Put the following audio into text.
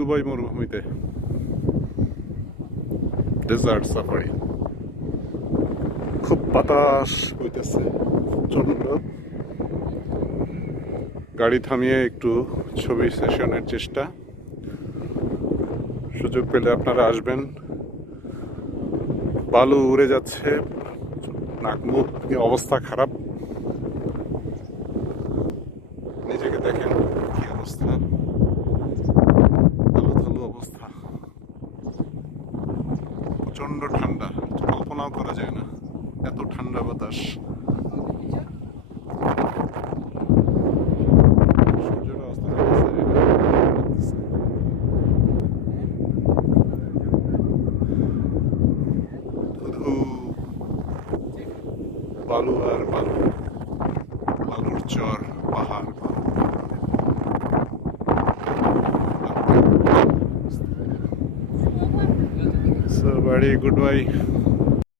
Dubai মরুভূমিতে desert safari. খুব বাতাস বইতেছে, প্রচন্ড। গাড়ি থামিয়ে একটু ছবি সেশনের চেষ্টা। সুযোগ পেলে আপনারা আসবেন। বালু উড়ে যাচ্ছে, নাক মুখ অবস্থা খারাপ। নিজেকে দেখেন কি অবস্থা, আলু থালু অবস্থা। প্রচন্ড ঠান্ডা, কল্পনাও করা যায় না, এত ঠান্ডা বাতাস। সূর্যটা অস্ত যাচ্ছে, শুধু বালু আর বালু, বালুর চর, পাহাড়। So, buddy, goodbye.